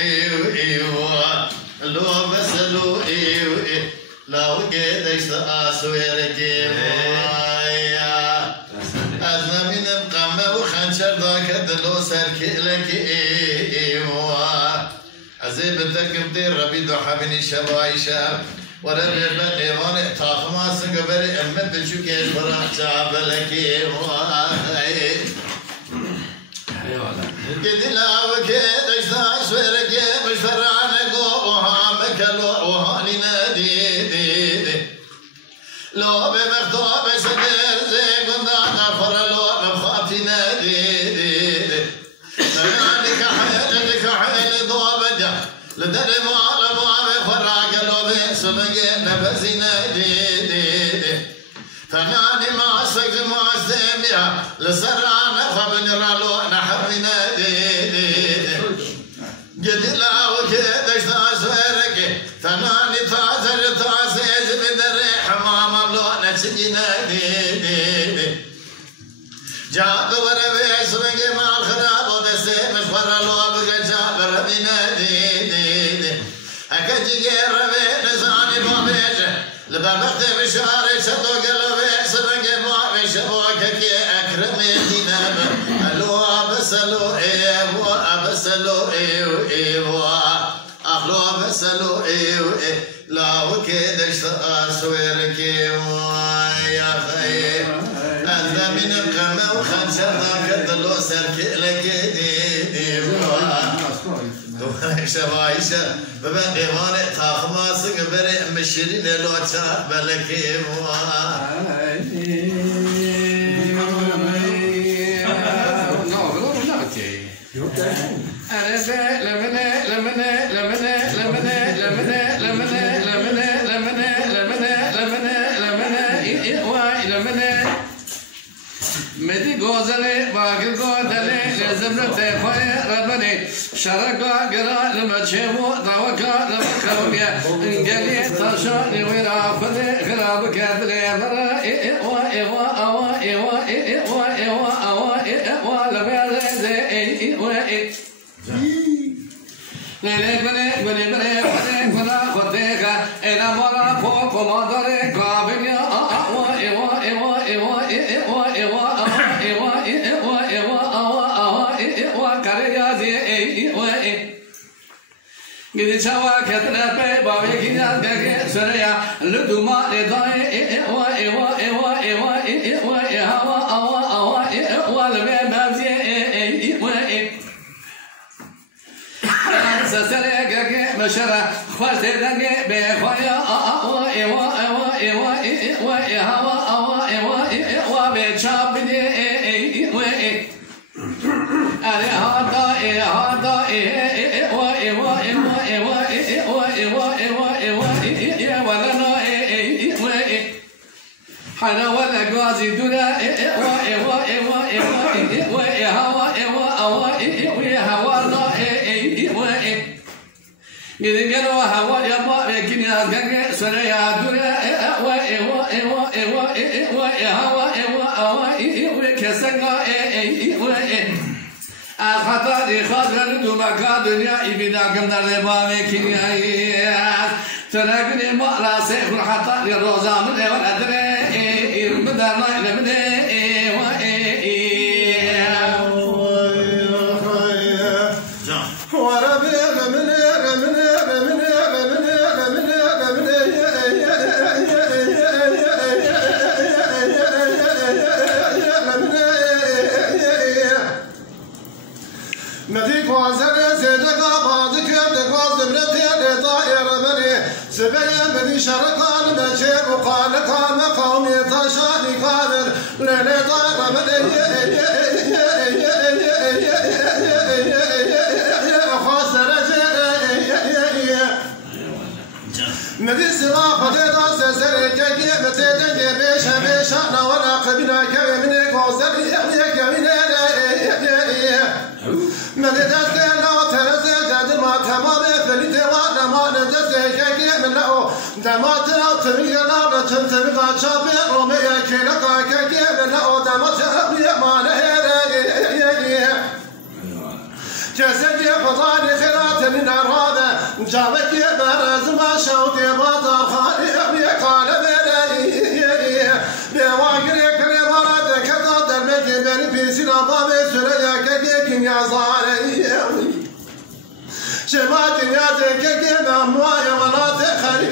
إيو إيو لو بسلو إيو إيو لو قدشت آسو يركي مايا أزنا من القمة وخنشر ذاك دلو سركي لك إيو أزي بدك بدير ربي دوحة بني شبايشة وربي بديوان تاخما سنقبري أمد بشوكيش براك شعبلك إيو كدلا وكيدش داش ورقي مش فرعنا قوها مكلو وهاني نادي دي دي لو بمخطوب سدير زي قندا غفر لو بخافي نادي دي دي لك حيل ضوابجة لدري مالا ما بفراق لو بسبقي نفسي نادي دي دي فناني ما سقز ما استميها لسرانا خبن رالو نحرنا دي دي قد لا وكيدش تاسويرك فناني تاسر تاسيز من الريح ما مملونا سجنا دي دي جاب وربي سبقي مع الخراب ودسي مشفر لو بقى جاب ربنا دي دي أكجي ربي نزاني بابيجه لبابت بشاري شدو قلبي سبقي ما بشبوك كي أكرمي دينام ألو أبسلو إيو أبسلو إيو إيو أخلو أبسلو إيو لا وكيدش تأسويرك يا خير أنت من القمة وخمسة ذاك دلو سرك لك دي شبايشة ببن ديوان تاخما سنقبري مشيرين لو تشار بلكي مدي غوزلي باقي غودلي لازم تخوي ربني شرقا قرا لما تشوفوا ضوكا لما كوميا انقلي تشاني ويرا خذي غرابك بلي مرا ايوا ايوا اوا ايوا ايوا ايوا اوا ايوا لما زي ايوا ليلك بني بني بني بني فلا خديك انا مرا فوق ما دري قابل اوا ايوا ايوا ايوا ايوا قد سوا كتنا بي بابي كنا كك سريا لدوما لداي ايوا ايوا ايوا ايوا ايوا ايوا اوا اوا ايوا لبي مابزي ايوا سسريا كك مشرا خفت دنگي بي خويا اوا ايوا ايوا ايوا ايوا ايوا اوا ايوا ايوا بي چاب دي ايوا اري هادا هادا ايوا ايوا حنا ولا قاضي دولا ايوا ايوا ايوا ايوا ايوا هوا ايوا اوا ايوا هوا لا ايوا قد قالوا هوا يا با كنا كان سريا دولا ايوا ايوا ايوا ايوا ايوا هوا ايوا اوا ايوا كسنا ايوا خطا خاطر دوما كادنيا يبدا كمدار بامي كنيا تراكني ما راسي حتى الروزا من والادري بدر لا بدي وربي مديك وزر زيدك بعضك يدك وزبرتي طائر مني سبيا بدي شرقان بشير وقال قام قومي تشاني قادر ليلي طائر مني خسر مدي سلاح فديدا سسرك كيف تدني بيشا بيشا ولا قبنا كمنك وزر يحيى كمنك مددت لا ترزد ما تمام فلت وانا ما نجس كي من له دمات تبينا تبقى شابي روميا كيلقا كي من له دمات ما له جسدي فضاني خلات بني نرابة جابك برز ما شوتي بطر خالي قال بري بواقري كري مرد كتا دربتي بني بيسنا بابي سريا كديك يا زاري شمات يا زكي ممواي ولا تخري